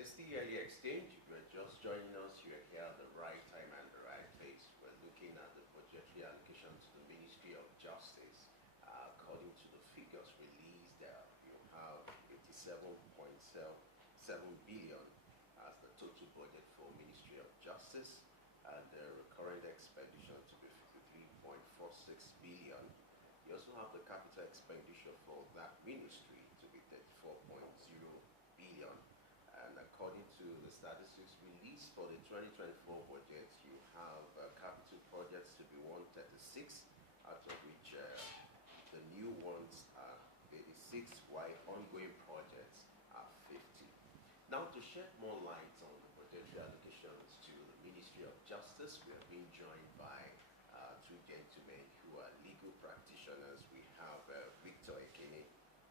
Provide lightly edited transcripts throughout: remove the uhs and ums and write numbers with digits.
It's the early exchange. If you're just joining us, you're here at the right time and the right place. We're looking at the budgetary allocation to the Ministry of Justice. According to the figures released, you have 87.7 billion as the total budget for Ministry of Justice, and the recurrent expenditure to be 53.46 billion. You also have the capital expenditure for that ministry to be 34.0 billion. And according to the statistics released for the 2024 budget, you have capital projects to be 136, out of which the new ones are 86, while ongoing projects are 50. Now, to shed more light on the budgetary allocations to the Ministry of Justice, we are being joined by two gentlemen who are legal practitioners. We have Victor Ekene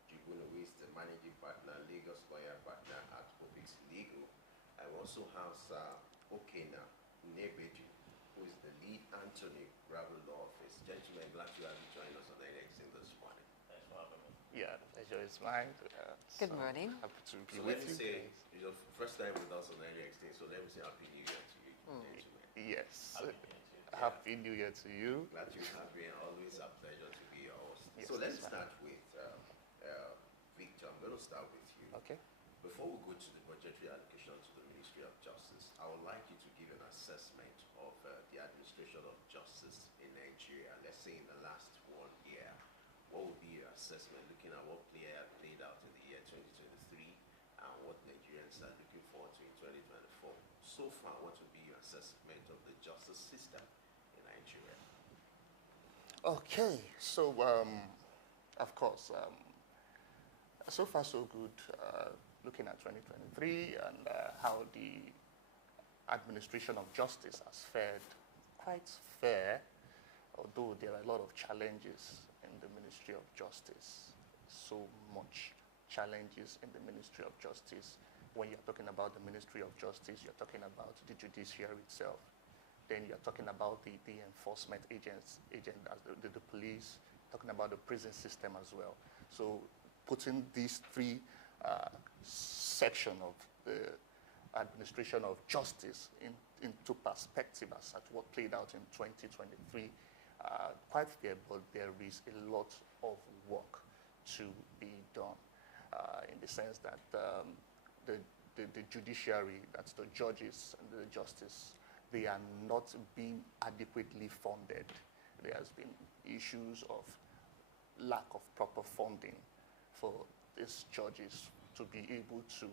Jibunu, who is the managing partner, Lagos lawyer partner at Opix Legal. I also have Sir Okena Nebedu, who is the lead attorney, Gravel Law Office. Gentlemen, glad to have you join us on NXT this morning. Thanks for having me. Yeah, the pleasure is mine. Good morning. Happy to be So with let me you. say, it's your first time with us on NXT, so let me say Happy New Year to you, gentlemen. Yes. Happy Happy New New Year to you. Year to you. Glad you have been. Always a pleasure to be your host. Yes, So let's that's fine. start with Victor. I'm going to start with you. Okay. Before we go to the budgetary allocation to the Ministry of Justice, I would like you to give an assessment of the administration of justice in Nigeria, let's say in the last 1 year. What would be your assessment, looking at what played out in the year 2023 and what Nigerians are looking forward to in 2024? So far, what would be your assessment of the justice system in Nigeria? Okay. So, of course, so far so good. Looking at 2023 and how the administration of justice has fared quite fair, although there are a lot of challenges in the Ministry of Justice. So much challenges in the Ministry of Justice. When you're talking about the Ministry of Justice, you're talking about the judiciary itself. Then you're talking about the enforcement agents, the police, talking about the prison system as well. So putting these three section of the administration of justice into perspective as at what played out in 2023, quite fair, but there is a lot of work to be done in the sense that the judiciary, that's the judges and the justice, they are not being adequately funded. There has been issues of lack of proper funding for these judges to be able to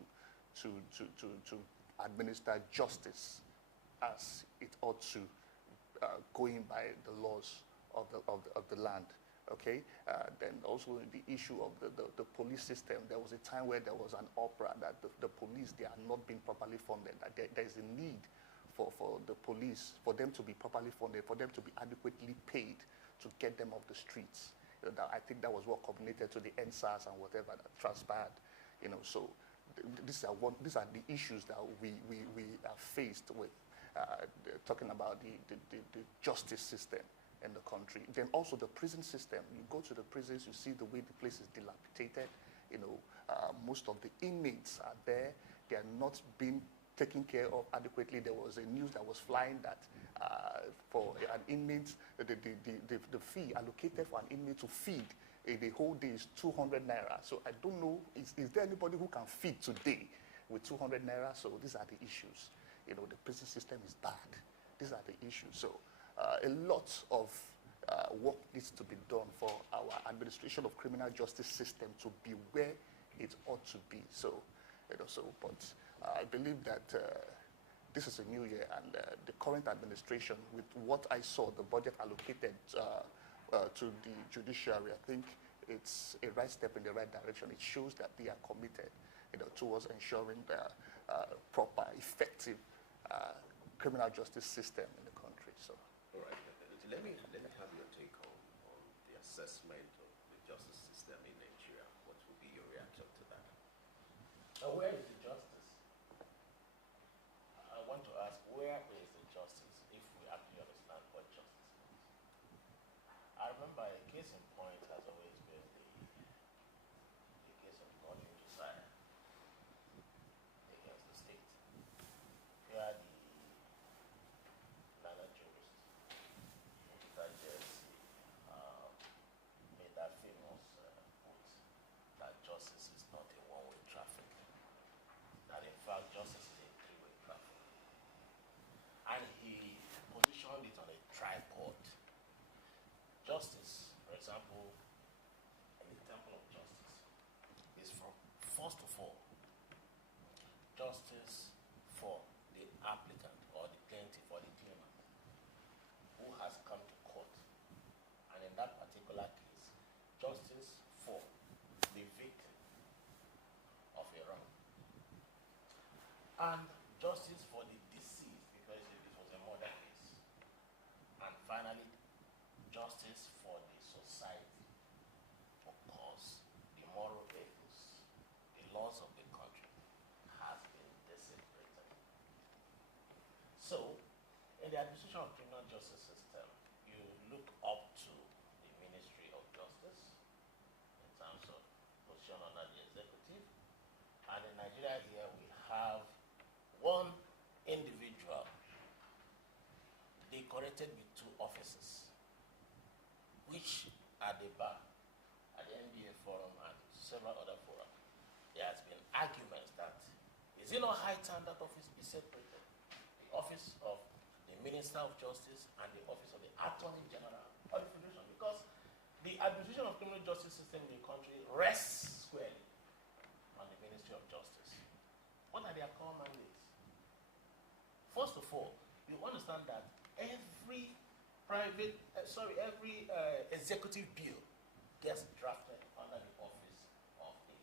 administer justice as it ought to, going by the laws of the land. Okay. Then also the issue of the police system. There was a time where there was an opera that the police, they are not being properly funded. That there is a need for the police, for them to be properly funded, for them to be adequately paid to get them off the streets. I think that was what culminated to the NSAS and whatever that transpired. So these are the issues that we are faced with, talking about the justice system in the country. Then also the prison system. You go to the prisons, you see the way the place is dilapidated. Most of the inmates are there. They are not being taken care of adequately. There was a news that was flying that for an inmate, the fee allocated for an inmate to feed the whole day is 200 naira. So I don't know, is there anybody who can feed today with 200 naira? So these are the issues. The prison system is bad. These are the issues. So a lot of work needs to be done for our administration of criminal justice system to be where it ought to be. So, but I believe that this is a new year, and the current administration, with what I saw, the budget allocated to the judiciary, I think it's a right step in the right direction. It shows that they are committed, towards ensuring the proper, effective criminal justice system in the country. So, all right, let me have your take on the assessment of the justice system in Nigeria. What will be your reaction to that? Where is the justice? I want to ask, where is the justice if we actually understand what justice is? I remember a case in point has always been the case of Godwin Josiah against the state first of all, justice for the applicant or the plaintiff or the claimant who has come to court, and in that particular case, justice for the victim of a wrong, and justice for the deceased because it was a murder case, and finally, justice for the society because the moral ethics, the laws of the country has been desecrated. So, in the administration of criminal justice system, you look up to the Ministry of Justice in terms of position under the executive, and in Nigeria here we have one individual decorated with two offices, which at the bar, at the NBA forum and several other fora, there has been arguments that is it not high time that office be separated? The office of the Minister of Justice and the office of the Attorney General of the Federation, because the administration of criminal justice system in the country rests squarely on the Ministry of Justice. What are their core mandates? First of all, you understand that every executive bill gets drafted under the office of the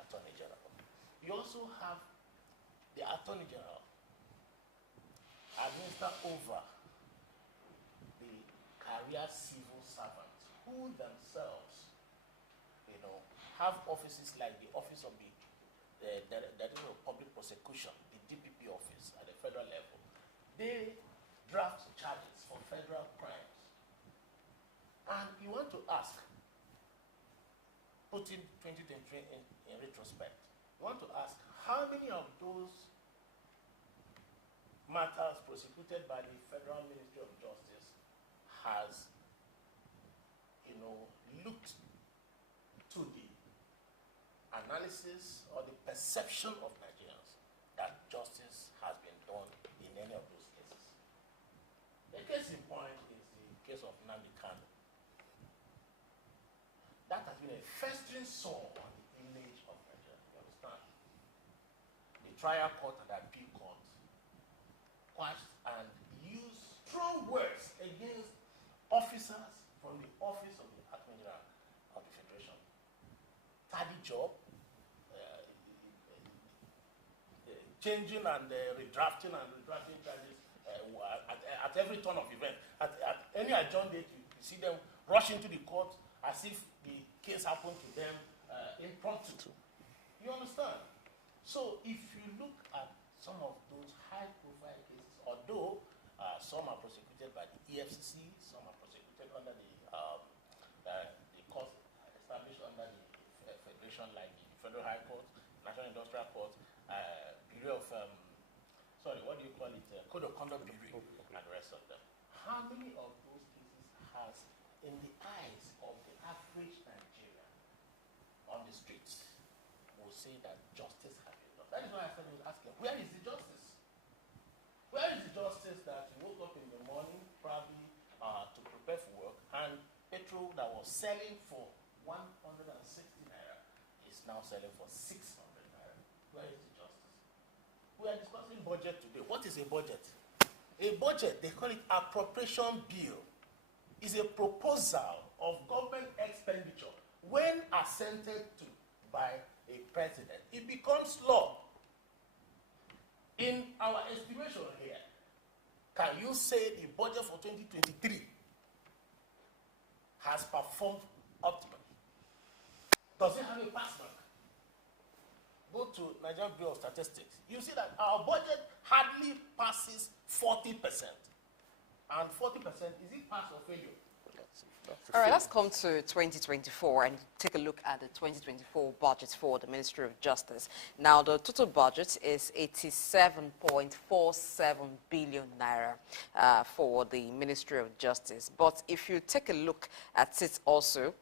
Attorney General. You also have the Attorney General administer over the career civil servants who themselves, have offices like the office of the Director of Public Prosecution, the DPP office at the federal level. They draft charges for federal crimes. And you want to ask, putting 2023 in retrospect, you want to ask how many of those matters prosecuted by the Federal Ministry of Justice has, looked to the analysis or the perception of Nigerians that justice has been done in any of those cases. The case in point is the case of Nnamdi Kanu. That has been a festering sore on the image of Nigeria, you understand? The trial court and the appeal court quashed and used strong words against officers from the office of the Attorney General of the Federation. Tardy job, changing and redrafting charges at every turn of event. At any adjourned date, you see them rush into the court as if the case happened to them impromptu. You understand? So if you look at some of those high-profile cases, although some are prosecuted by the EFCC, some are prosecuted under the court established under the Federation, like the Federal High Court, National Industrial Court, Bureau of, Code of Conduct Bureau, and the rest of them. How many of those cases has, in the eyes of the average Nigerian on the streets, will say that justice has been done? That is why I started asking, where is the justice? Where is the justice that you woke up in the morning, probably to prepare for work, and petrol that was selling for 160 naira is now selling for 600 naira? Where is the justice? We are discussing budget today. What is a budget? A budget, they call it appropriation bill, is a proposal of government expenditure. When assented to by a president, it becomes law. In our estimation here, can you say the budget for 2023 has performed optimally? Does it have a pass mark? Go to Nigerian Bureau of Statistics. You see that our budget hardly passes 40%. And 40%, is it pass or failure? All right, let's come to 2024 and take a look at the 2024 budget for the Ministry of Justice. Now, the total budget is 87.47 billion naira for the Ministry of Justice. But if you take a look at it also,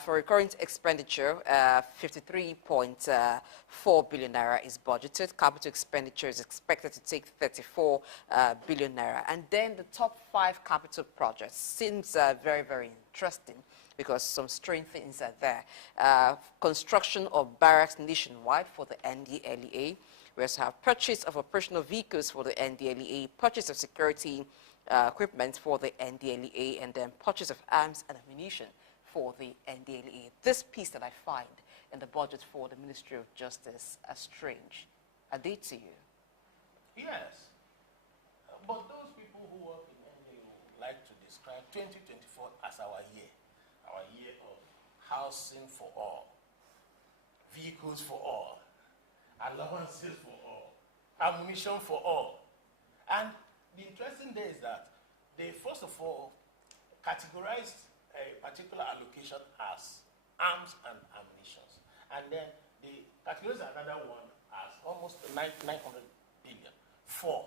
for recurrent expenditure, 53.4 billion naira is budgeted. Capital expenditure is expected to take 34 billion naira. And then the top 5 capital projects seems very, very interesting. because some strange things are there. Construction of barracks nationwide for the NDLEA. We also have purchase of operational vehicles for the NDLEA, purchase of security equipment for the NDLEA, and then purchase of arms and ammunition for the NDLEA. This piece that I find in the budget for the Ministry of Justice as strange. Are they to you? Yes. But those people who work in NDLEA like to describe 2024 as our year of housing for all, vehicles for all, allowances for all, ammunition for all. And the interesting thing is that they first of all categorized a particular allocation as arms and ammunition. And then they categorized another one as almost 900 billion for,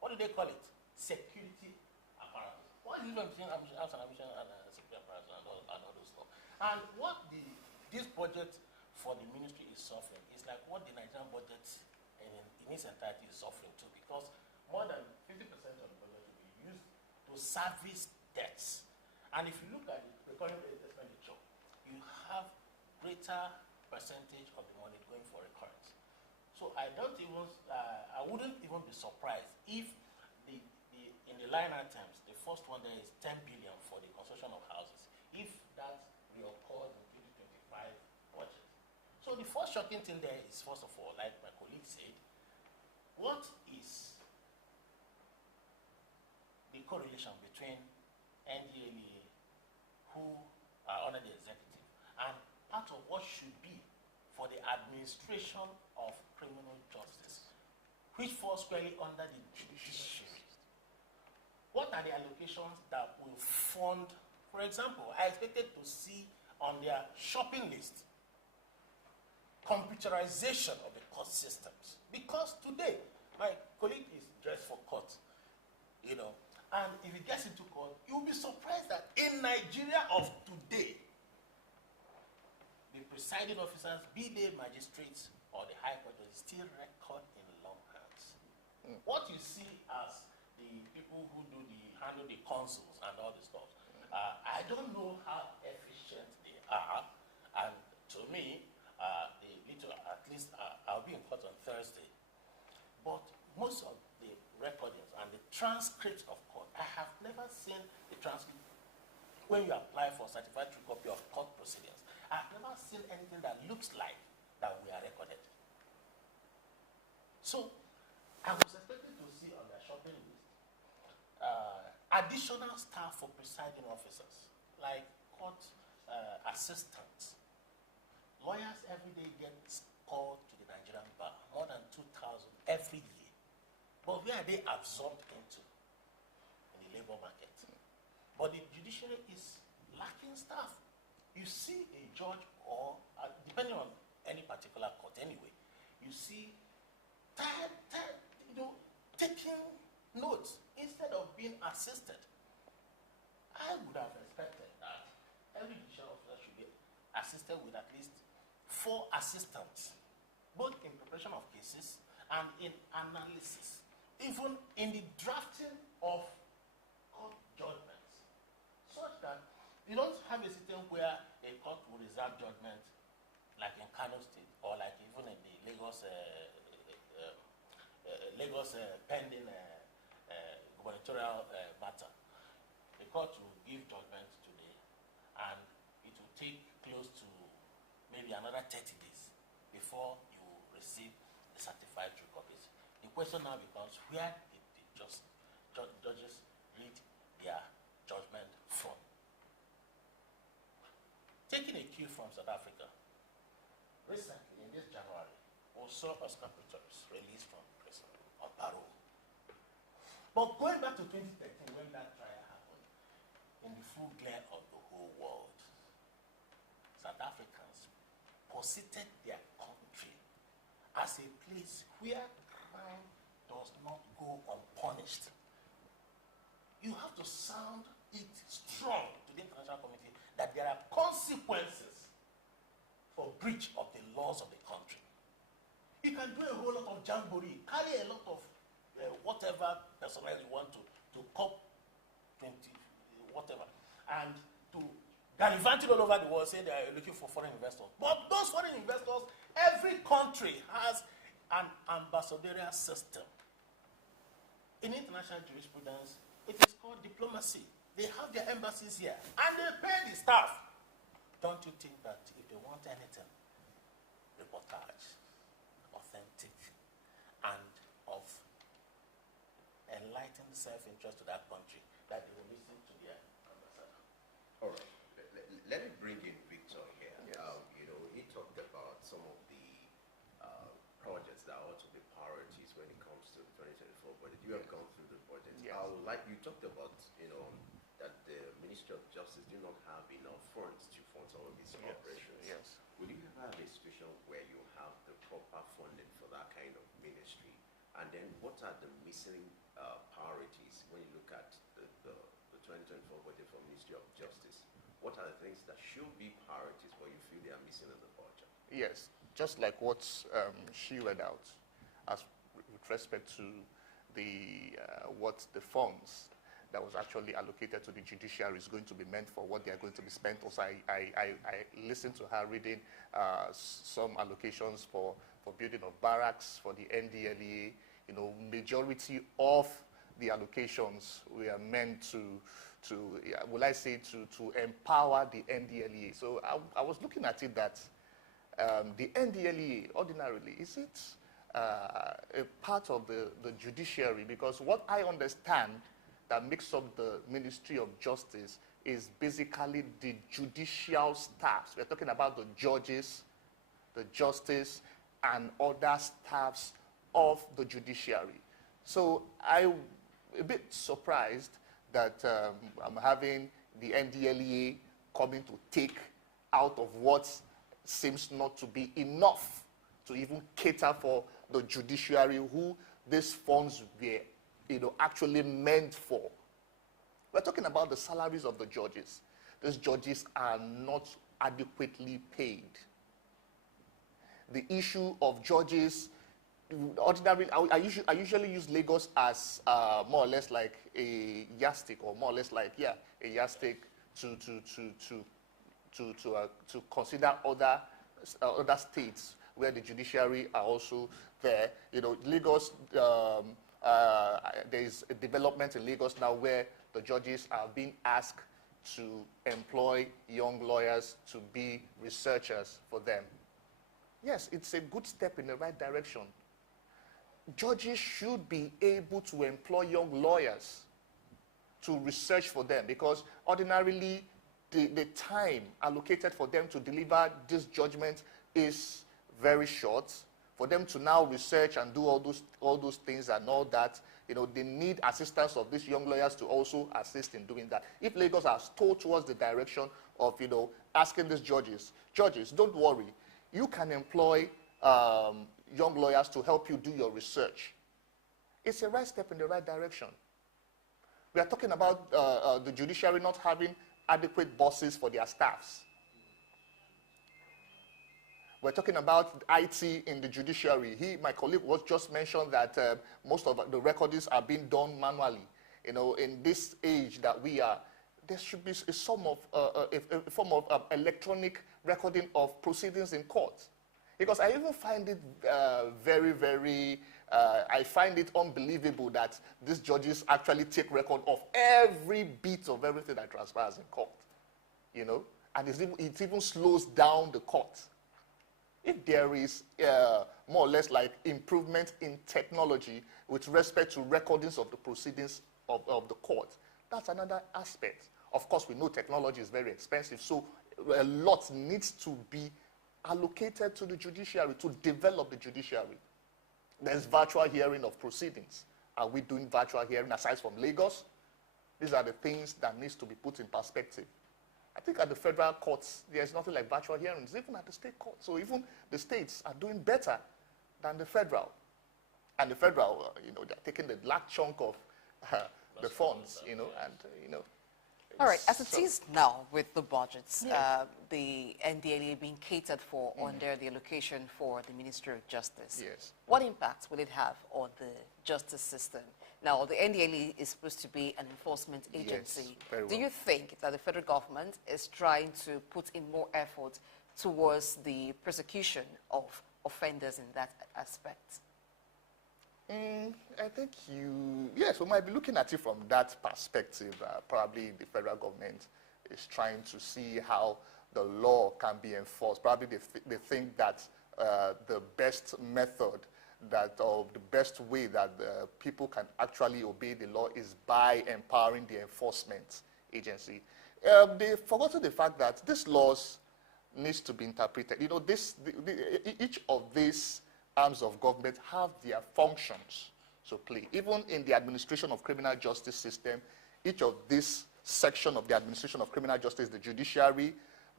what do they call it? Security apparatus. What is the difference between arms and ammunition and security apparatus and all those stuff? And what this budget for the ministry is suffering is like what the Nigerian budget in its entirety is suffering too, because more than 50% of the budget will be used to service debts. And if you look at the recurring expenditure, you have greater percentage of the money going for recurrence. So I wouldn't even be surprised if in the line items, the first one there is 10 billion for the construction of houses, if that reoccurs in 2025 budget. So the first shocking thing there is, first of all, like my colleague said, what is the correlation between NDLEA, who are under the executive, and part of what should be for the administration of criminal justice, which falls squarely under the judiciary? What are the allocations that will fund? For example, I expected to see on their shopping list computerization of the court systems, because today my colleague is dressed for court, and if he gets into court, you'll be surprised that in Nigeria of today, the presiding officers, be they magistrates or the high court, still record in long hands. What you see as the people who handle the consuls and all this stuff, I don't know how efficient they are, and to me, they need to, at least I'll be in court on Thursday, but most of the recordings and the transcripts of court, I have never seen the transcript when you apply for certified true copy of court proceedings. I've never seen anything that looks like that we are recorded. So I was expecting to see on their shopping list additional staff for presiding officers, like court assistants. Lawyers every day get called to the Nigerian bar, more than 2,000 every year. But where are they absorbed into in the labor market? But the judiciary is lacking staff. You see a judge, or depending on any particular court anyway, you see taking notes instead of being assisted. I would have expected that every judicial officer should be assisted with at least 4 assistants, both in preparation of cases and in analysis, even in the drafting of court judgments, such that you don't have a system where a court will reserve judgment like in Kano State, or like even in the Lagos pending gubernatorial matter. The court will give judgment today, and it will take close to maybe another 30 days before you receive the certified true copies. The question now becomes, where did the judges read their judgment from? Taking a cue from South Africa, recently in this January, we saw Oscar Pistorius released from prison on parole. But going back to 2013, when that trial happened, in the full glare of the whole world, South Africans posited their country as a place where crime does not go unpunished. You have to sound it strong to the international community that there are consequences for breach of the laws of the country. You can do a whole lot of jamboree, carry a lot of whatever personnel you want to COP 20, whatever, and to gallivanting all over the world saying they are looking for foreign investors. But those foreign investors, every country has an ambassadorial system. In international jurisprudence, it is called diplomacy. They have their embassies here, and they pay the staff. Don't you think that if they want anything, reportage, authentic, and of enlightened self-interest to that country, that they will listen to their ambassador? All right. Let me bring in Victor here. Yes. He talked about some of the projects that ought to be priorities when it comes to the 2024 budget. You have gone through the budget. Yes. I would like you talked about, that the Ministry of Justice do not have enough funds to fund some of these operations. Yes. Will you ever have a situation where you have the proper funding for that kind of ministry? And then what are the missing priorities when you look at the 2024 budget for Ministry of Justice? What are the things that should be priorities but you feel they are missing in the budget? Yes, just like what she read out, as with respect to the what the funds that was actually allocated to the judiciary is going to be meant for, what they are going to be spent. Also, I listened to her reading some allocations for building of barracks for the NDLEA. Majority of the allocations were meant to empower the NDLEA. So I was looking at it that the NDLEA ordinarily, is it a part of the judiciary? Because what I understand that makes up the Ministry of Justice is basically the judicial staffs. We're talking about the judges, the justice, and other staffs of the judiciary. So I'm a bit surprised that I'm having the NDLEA coming to take out of what seems not to be enough to even cater for the judiciary, who these funds were actually meant for. We're talking about the salaries of the judges. These judges are not adequately paid. The issue of judges, ordinarily, I usually use Lagos as more or less like a yardstick, or more or less like, a yardstick to consider other states where the judiciary are also there. Lagos, there is a development in Lagos now where the judges are being asked to employ young lawyers to be researchers for them. Yes, it's a good step in the right direction. Judges should be able to employ young lawyers to research for them, because ordinarily the time allocated for them to deliver this judgment is very short. For them to now research and do all those things and all that, they need assistance of these young lawyers to also assist in doing that. If Lagos has told towards the direction of, asking these judges, don't worry, you can employ young lawyers to help you do your research. It's a right step in the right direction. We are talking about the judiciary not having adequate bosses for their staffs. We're talking about IT in the judiciary. My colleague was just mentioned that most of the recordings are being done manually. In this age that we are, there should be a form of electronic recording of proceedings in court. Because I even find it very, very, I find it unbelievable that these judges actually take record of every bit of everything that transpires in court. And it even slows down the court. If there is more or less like improvement in technology with respect to recordings of the proceedings of the court, that's another aspect. Of course, we know technology is very expensive, so a lot needs to be allocated to the judiciary to develop the judiciary. There's virtual hearing of proceedings. Are we doing virtual hearing aside from Lagos? These are the things that needs to be put in perspective. I think at the federal courts, there's nothing like virtual hearings, even at the state court. So even the states are doing better than the federal. And the federal, they're taking the large chunk of the funds, All right, as it So- is now with the budgets, Yes. the NDLA being catered for under the allocation for the Ministry of Justice, Yes. what impact will it have on the justice system? Now, the NDLA is supposed to be an enforcement agency. very Do well. you think that the federal government is trying to put in more effort towards the prosecution of offenders in that aspect? I think yes, we might be looking at it from that perspective. Probably the federal government is trying to see how the law can be enforced. Probably they think that the best method or the best way that people can actually obey the law is by empowering the enforcement agency. They've forgotten the fact that these laws needs to be interpreted. You know, each of these arms of government have their functions to play. Even in the administration of criminal justice system, each of this section of the administration of criminal justice, the judiciary,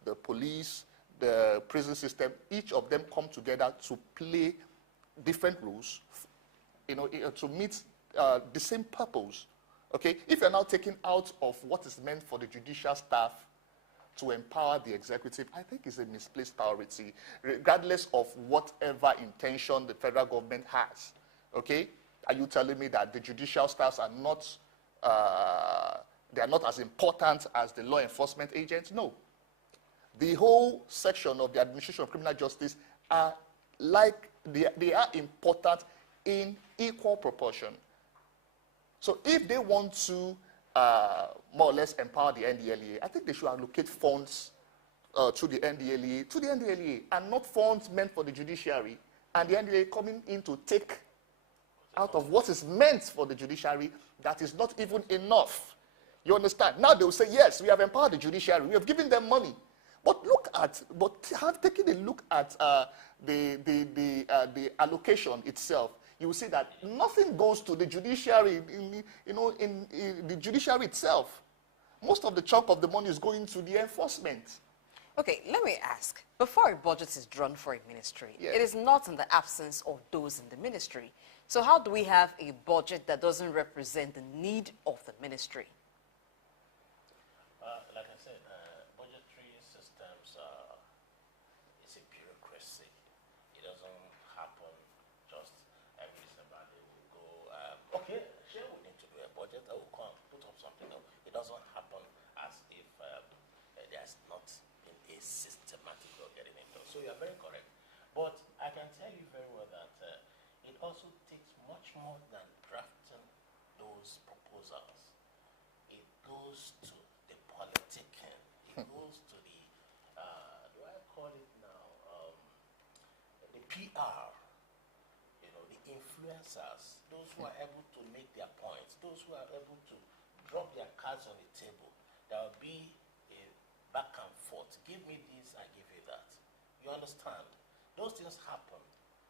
the police, the prison system, each of them come together to play different roles, you know, to meet the same purpose. Okay, if you're now taking out of what is meant for the judicial staff to empower the executive, I think it's a misplaced priority, regardless of whatever intention the federal government has. Okay? Are you telling me that the judicial staffs are not, they are not as important as the law enforcement agents? No. The whole section of the administration of criminal justice are like, they are important in equal proportion. So if they want to more or less empower the NDLEA, I think they should allocate funds to the NDLEA, and not funds meant for the judiciary, and the NDLEA coming in to take out of what is meant for the judiciary that is not even enough. You understand? Now they will say, yes, we have empowered the judiciary, we have given them money. But have taken a look at the allocation itself. You will see that nothing goes to the judiciary, in the judiciary itself. Most of the chunk of the money is going to the enforcement. Okay, let me ask. Before a budget is drawn for a ministry, Yes. it is not in the absence of those in the ministry. So how do we have a budget that doesn't represent the need of the ministry? Like I said, budgetary systems is a bureaucracy. It doesn't happen just every Saturday. We go, okay, sure, we need to do a budget. I will come put up something else. It doesn't happen as if there's not been a systematic way of getting it done. So you are very correct. But I can tell you very well that it also takes much more than drafting those proposals. It goes to the politicking. It goes to the, do I call it now, the PR, you know, the influencers, those who are able to make their points, those who are able to drop their cards on the table. There will be a back and forth. Give me this, I give you that. You understand? Those things happen.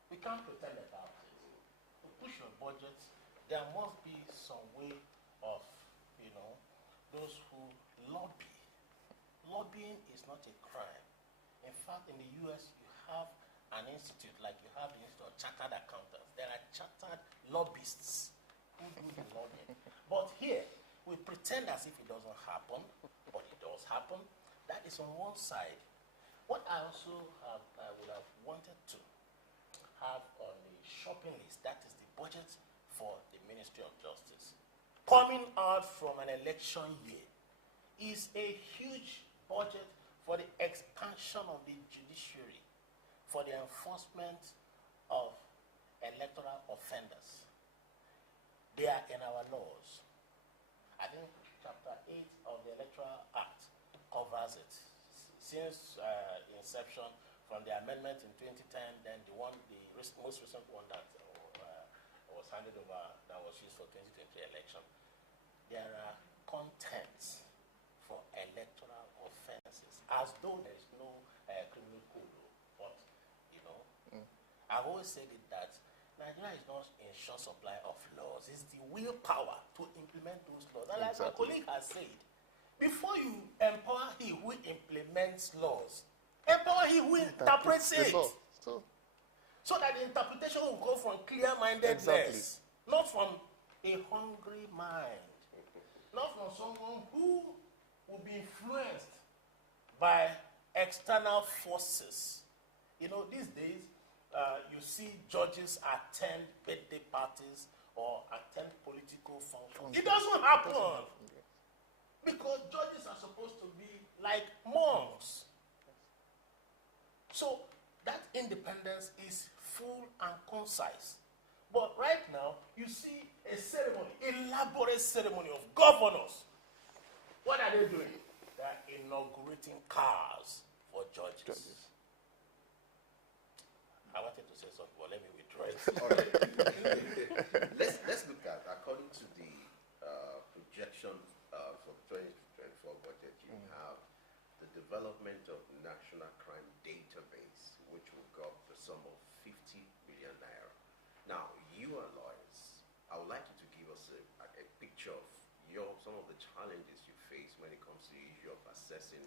We can't pretend about it. To push your budget, there must be some way of, you know, those who lobby. Lobbying is not a crime. In fact, in the US, you have an institute, like you have the Institute of Chartered Accountants. There are chartered lobbyists who do the lobbying. But here, we pretend as if it doesn't happen, but it does happen. That is on one side. What I also would have wanted to have on the shopping list, that is the budget for the Ministry of Justice. Coming out from an election year is a huge budget for the expansion of the judiciary, for the enforcement of electoral offenders. They are in our laws. I think Chapter 8 of the Electoral Act covers it. Since inception, from the amendment in 2010, then the most recent one that was handed over, that was used for 2020 election, there are contents for electoral offenses, as though there is no criminal code. But, you know, I've always said it that Nigeria is not in short supply of laws. It's the willpower to implement those laws. And like my colleague has said, before you empower he who implements laws, empower he who interprets it. So that the interpretation will go from clear-mindedness, not from a hungry mind, not from someone who will be influenced by external forces. You know, these days, you see judges attend birthday parties or attend political functions. It doesn't happen because judges are supposed to be like monks. So that independence is full and concise. But right now, you see a ceremony, elaborate ceremony of governors. What are they doing? They are inaugurating cars for judges. I wanted to say something, but let me withdraw it. All right. let's look at, according to the projection for 2024 budget, you have the development of National Crime Database, which will go up the sum of 50 billion naira. Now, you are lawyers. I would like you to give us a picture of some of the challenges you face when it comes to the issue of assessing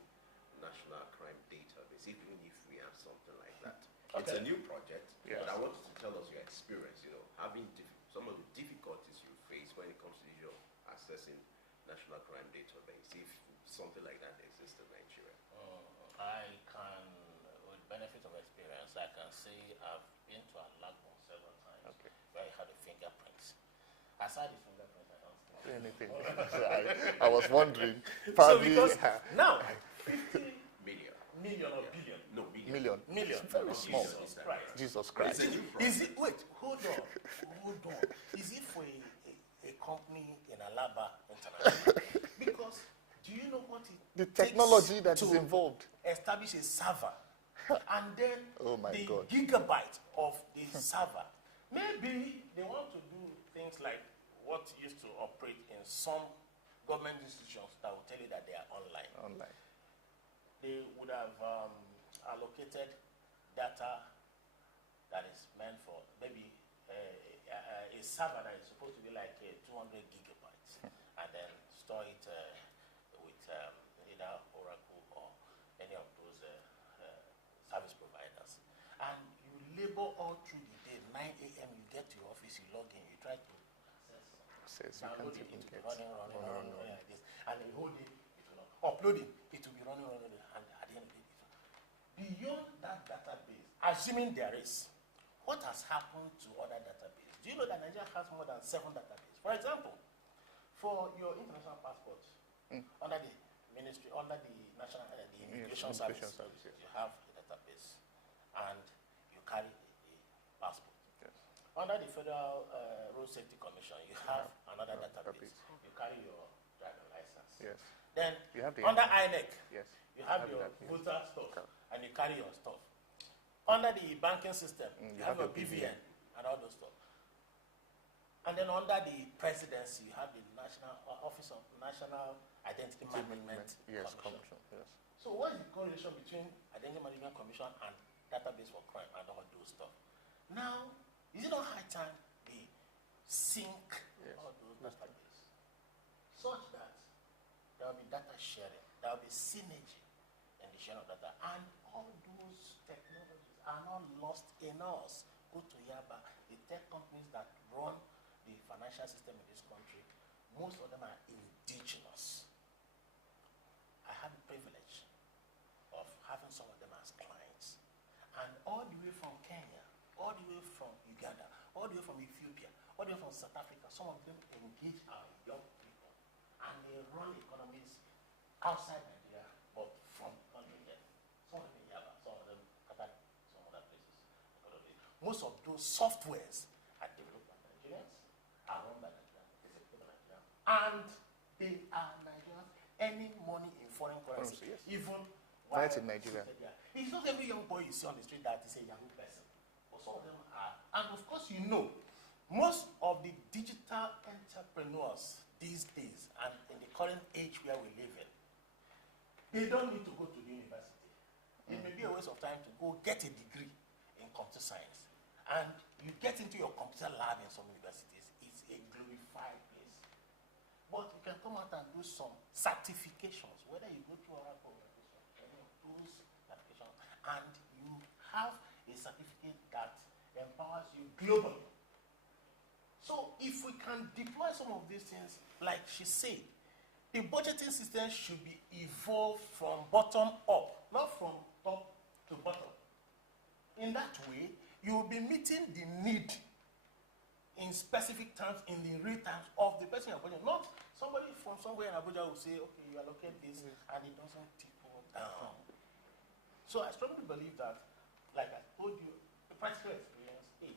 National Crime Database, even if we have something like that. Okay. It's a new project, Yes. but I want you to tell us your experience, having some of the difficulties you face when it comes to the issue of assessing National Crime Database, if something like that exists in Nigeria. I can, with benefit of experience, I can say I've been to Alagbon several times where I had a fingerprint. Aside the fingerprint, I don't see Anything. I was wondering. So Probably because now, 50 Million. or billion? No, million. million. Million. Very small. Jesus Christ. Jesus Christ. It's a new Is it, wait, hold on. Is it for a company in Alaba International? Because do you know what it The takes technology that is to involved. establish a server and then Oh my the God. gigabyte of the server? Maybe they want to do things like what used to operate in some government institutions that will tell you that they are online. Online. They would have allocated data that is meant for maybe a server that is supposed to be like 200 gigabytes and then store it with either Oracle or any of those service providers. And you labor all through the day, 9 a.m. you get to your office, you log in, you try to Says you download can't it, even it will get. be running like this. And the whole day, it will not. Uploading, it will be running, and at the end of the day, it will. Beyond that database, assuming there is, what has happened to other databases? Do you know that Nigeria has more than 7 databases? For example, for your international passport, under the ministry, under the national, the immigration service, services. you have a database, and you carry a passport. Yes. Under the Federal Road Safety Commission, you have another database. database. You carry your driver license. Yes. Then You have the under INEC, Yes. you have Have your that, yes. voter stuff, Okay. and you carry your stuff. Under the banking system, you have your your BVN and all those stuff. And then under the presidency, you have the National Office of National Identity Management Yes. Commission. Commission. Yes. So what is the correlation between Identity Management Commission and database for crime and all those stuff? Now, is it not high time we sync Yes. all those databases such that there will be data sharing, there will be synergy in the sharing of data, and all those technologies are not lost in us. Go to Yaba, the tech companies that run the financial system in this country, most of them are indigenous. I had the privilege of having some of them as clients. And all the way from Kenya, all the way from Uganda, all the way from Ethiopia, all the way from South Africa, some of them engage our young people. And they run economies outside Nigeria, but from country here. Some of them in Yaba, some of them Qatar, some other places. Most of those softwares are developed by Nigerians, are run by Nigerians, executed by Nigerians, and they are Nigerians earning money in foreign currency, Yes. even Right while in Nigeria. seated there. It's not every young boy you see on the street that is a Yahoo person, but some of them are. And of course, you know, most of the digital entrepreneurs these days, and in the current age where we live in, they don't need to go to the university. It may be a waste of time to go get a degree in computer science. And you get into your computer lab in some universities, it's a glorified place. But you can come out and do some certifications, whether you go through Oracle or any of those certifications, and you have a certificate that empowers you globally. So if we can deploy some of these things, like she said, the budgeting system should be evolved from bottom up, not from top to bottom. In that way, you will be meeting the need in specific terms, in the real terms of the person you're budgeting. Not somebody from somewhere in Abuja will say, okay, you allocate this, and it doesn't trickle down. So I strongly believe that, like I told you, the practical experience is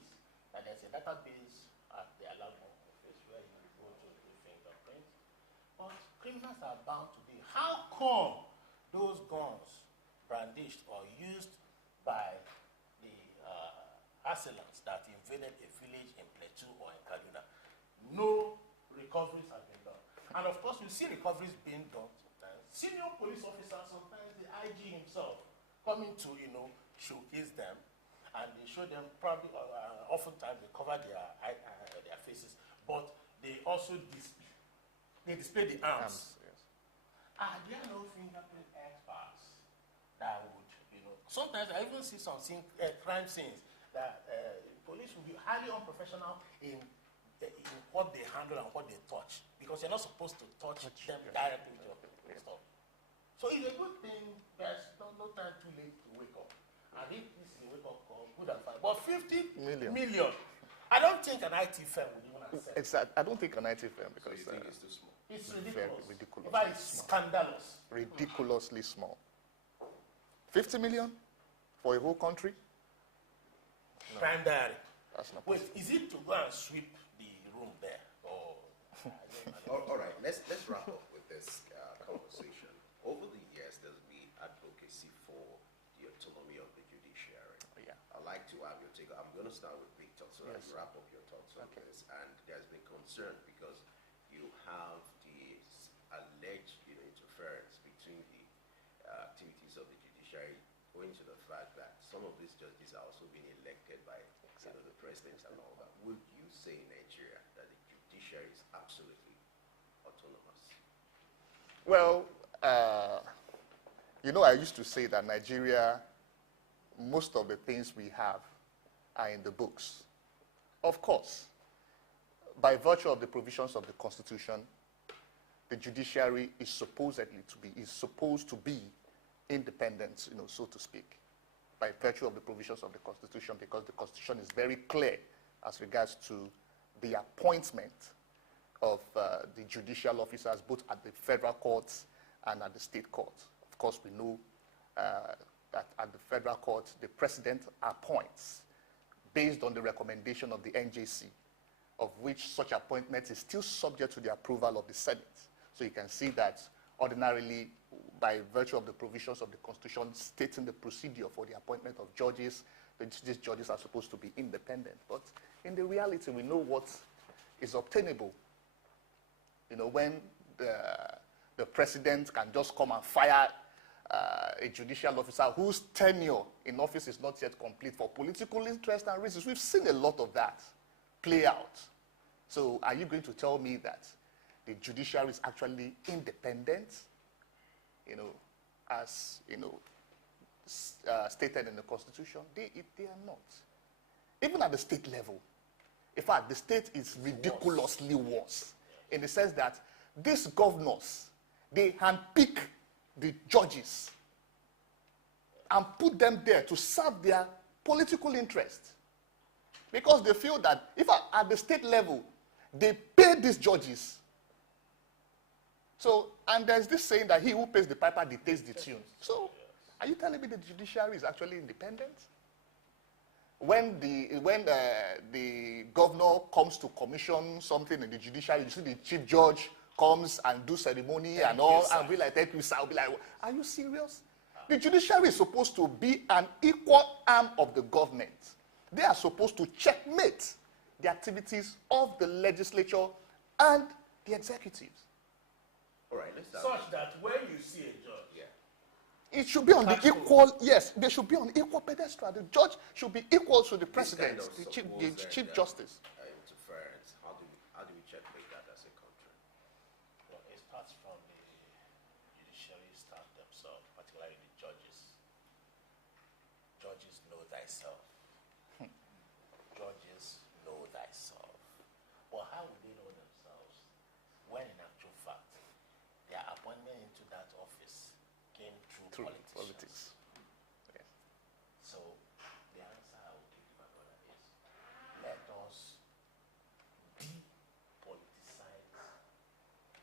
that there's a database at the alarm office where you go to the fingerprint. But criminals are bound to be. How come those guns brandished or used by the assailants that invaded a village in Plateau or in Kaduna, no recoveries have been done? And of course, you see recoveries being done sometimes. Senior police officers, sometimes the IG himself, coming to, showcase them, and they show them probably, oftentimes they cover their faces, but they also display the arms. Yes. There are no fingerprint experts that would, sometimes I even see some crime scenes that police will be highly unprofessional in what they handle and what they touch, because you're not supposed to touch them directly with your stuff. So it's a good thing. There's no time too late to wake up. And if this is a wake-up call, good and fine. But 50 million, I don't think an IT firm would even accept. I don't think an IT firm, because So you think it's too small? It's ridiculous. Very ridiculous. In fact, it's scandalous. Ridiculously small. 50 million for a whole country? Crime diary. That's not Wait, possible. is it to go and sweep the room there? Or All right, let's wrap up with this conversation. Over the years, there's been advocacy for the autonomy of the judiciary. Yeah. I'd like to have your take. I'm going to start with Victor so that Yes. you wrap up your thoughts on this. And there's been concern because you have the alleged interference between the activities of the judiciary, owing to the fact that some of these judges are also being elected by the president and all that. Would you say in Nigeria that the judiciary is absolutely autonomous? Well, I used to say that Nigeria, most of the things we have are in the books. Of course, by virtue of the provisions of the Constitution, the judiciary is supposed to be independent, so to speak, by virtue of the provisions of the Constitution, because the Constitution is very clear as regards to the appointment of the judicial officers, both at the federal courts and at the state courts. Of course, we know that at the federal court, the president appoints based on the recommendation of the NJC, of which such appointment is still subject to the approval of the Senate. So you can see that ordinarily, by virtue of the provisions of the Constitution stating the procedure for the appointment of judges, these judges are supposed to be independent. But in the reality, we know what is obtainable. When the president can just come and fire a judicial officer whose tenure in office is not yet complete for political interest and reasons. We've seen a lot of that play out. So are you going to tell me that the judiciary is actually independent, as stated in the Constitution? They are not. Even at the state level. In fact, the state is ridiculously worse in the sense that these governors, they handpick the judges and put them there to serve their political interest. Because they feel that if at the state level, they pay these judges. So, and there's this saying that he who pays the piper dictates the tune. So, are you telling me the judiciary is actually independent? When the governor comes to commission something in the judiciary, you see the chief judge comes and do ceremony and all, and be like, thank you, sir. I'll be like, are you serious? The judiciary is supposed to be an equal arm of the government. They are supposed to checkmate the activities of the legislature and the executives. All right, let's start. such that when you see a judge, Yeah. It should be on the equal, yes, they should be on equal pedestal. The judge should be equal to the president, This kind the of chief supposed, justice. Interference. How do we checkmate that as a country? well, it starts from the judiciary staff themselves, particularly the judges. Judges know thyself. Judges know thyself. But how would they know themselves when in actual fact they that office came through Through politicians. politics. Yes. So the answer I would give my brother is, let us depoliticize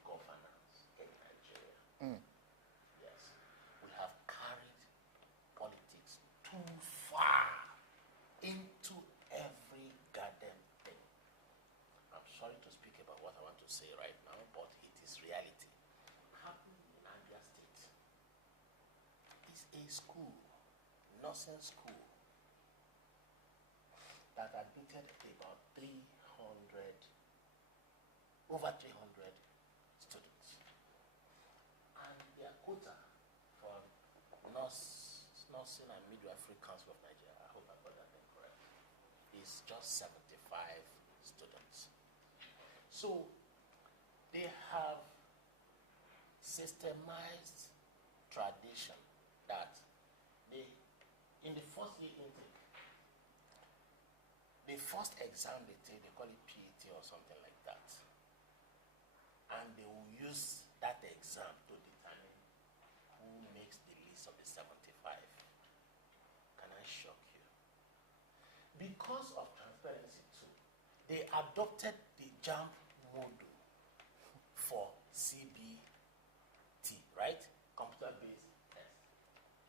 governance in Nigeria. Yes, we have carried politics too far into every goddamn thing. I'm sorry to speak about what I want to say right now, but it is reality. Happened in Abia State is a school, nursing school, that admitted about over 300 students. And their quota for Nursing and Midwifery Council of Nigeria, I hope I got that name correct, is just 75 students. So they have systemized tradition that in the first year intake, the first exam they take, they call it PET or something like that. And they will use that exam to determine who makes the list of the 75. Can I shock you? Because of transparency too, they adopted the JAMB model for CBT, right? Computer-based test.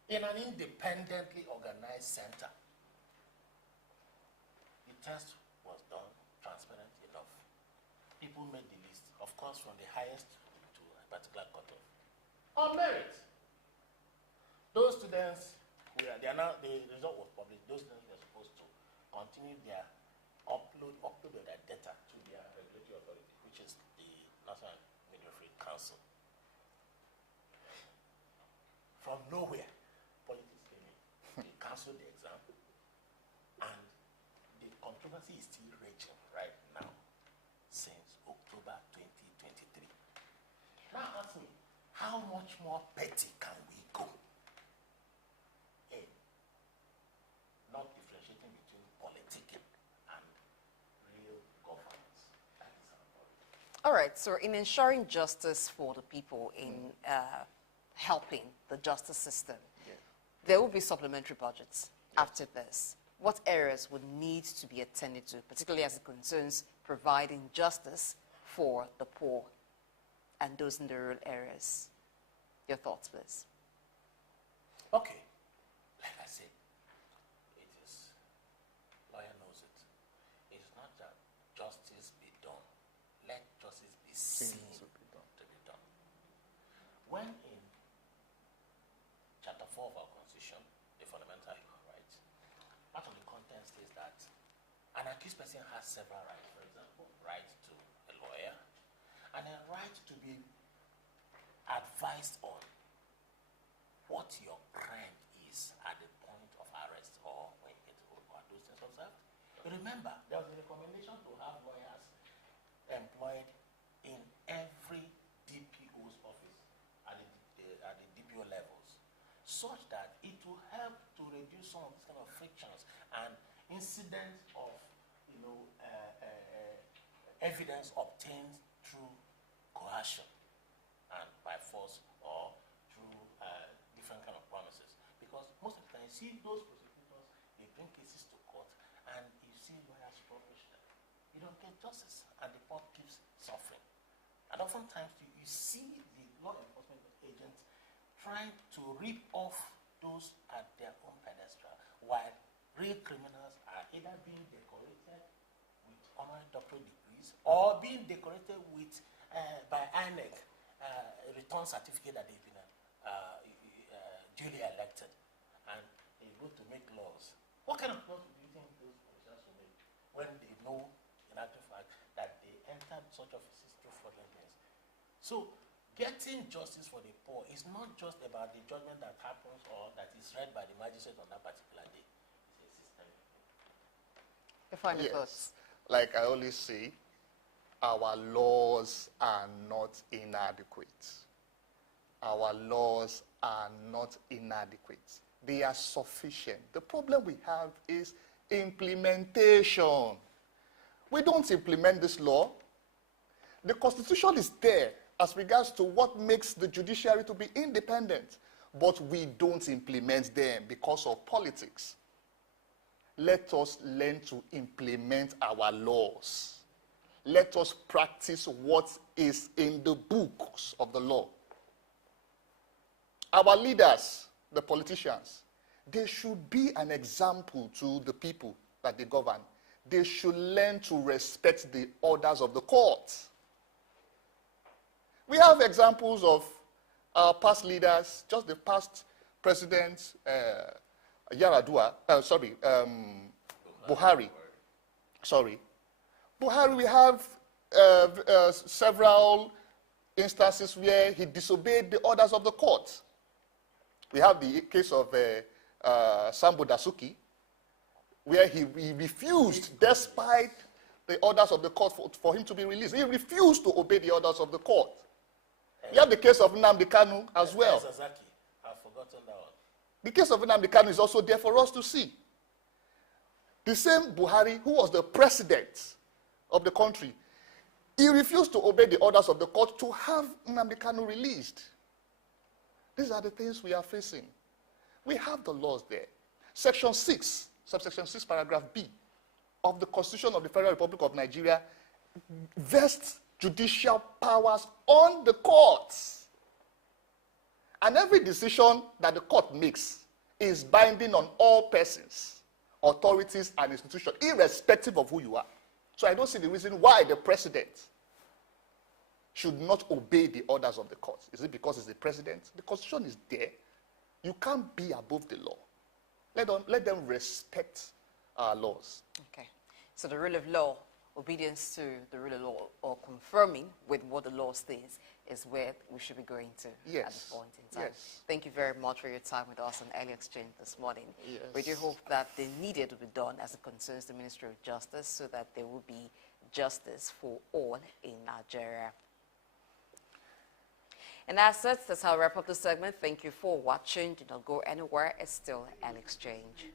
In an independently organized center. The test was done transparent enough. People made the list, of course, from the highest to a particular cutoff. On merit. Those students, the result was published. Those students were supposed to continue their upload of their data to their regulatory authority, which is the National Midwifery Council. From nowhere, politics came in. They cancelled the exam, and the controversy is still raging right now since October 2023. Now ask me, how much more petty can we go in not differentiating between politicking and real governance? That is our problem. All right, so in ensuring justice for the people, in helping the justice system, there will be supplementary budgets after this. What areas would need to be attended to, particularly as it concerns providing justice for the poor and those in the rural areas? Your thoughts, please. Okay, like I said, it is, lawyer knows it. It's not that justice be done. Let justice be seen to be done. When in Chapter 4 of our Constitution, the fundamental human rights, part of the content says that an accused person has several rights. For example, right to a lawyer, and a right to be advised on what your crime is at the point of arrest or when those things observed. Remember, there was a recommendation to have lawyers employed in every DPO's office at the DPO levels, such that it will help to reduce some of these kind of frictions and incidents of evidence obtained through coercion and by force or through different kind of promises. Because most of the time you see those prosecutors, they bring cases to court and you see lawyers publish them. You don't get justice and the court keeps suffering. And oftentimes you see the law enforcement agents trying to rip off those at their own pedestal, while real criminals are either being decorated with honorary doctorate degrees or being decorated with by INEC return certificate that they've been duly elected, and they go to make laws. What kind of laws do you think those politicians will make when they know, in actual fact, that they entered such offices through fraudulent means? So getting justice for the poor is not just about the judgment that happens or that is read by the magistrate on that particular day. It's a systemic thing. Your final thoughts. Like I always say, our laws are not inadequate. Our laws are not inadequate. They are sufficient. The problem we have is implementation. We don't implement this law. The Constitution is there. as regards to what makes the judiciary to be independent, but we don't implement them because of politics. Let us learn to implement our laws. Let us practice what is in the books of the law. Our leaders, the politicians, they should be an example to the people that they govern. They should learn to respect the orders of the court. We have examples of our past leaders, just the past president, Buhari. Sorry. Buhari, we have several instances where he disobeyed the orders of the court. We have the case of Sambo Dasuki, where he refused, despite the orders of the court, for him to be released. He refused to obey the orders of the court. We have the case of Nnamdi Kanu as well. Sasaki, I've forgotten that one. The case of Nnamdi Kanu is also there for us to see. The same Buhari, who was the president of the country, he refused to obey the orders of the court to have Nnamdi Kanu released. These are the things we are facing. We have the laws there. Section 6, subsection 6, paragraph B of the Constitution of the Federal Republic of Nigeria vests judicial powers on the courts. And every decision that the court makes is binding on all persons, authorities, and institutions, irrespective of who you are. So I don't see the reason why the president should not obey the orders of the court. Is it because he's the president? The Constitution is there. You can't be above the law. Let them respect our laws. Okay. So the rule of law, obedience to the rule of law, or confirming with what the law states, is where we should be going to at this point in time. Yes. Thank you very much for your time with us on Early Exchange this morning. Yes. We do hope that the needed will be done as it concerns the Ministry of Justice, so that there will be justice for all in Nigeria. And that's how we wrap up the segment. Thank you for watching. Do not go anywhere. It's still Early Exchange.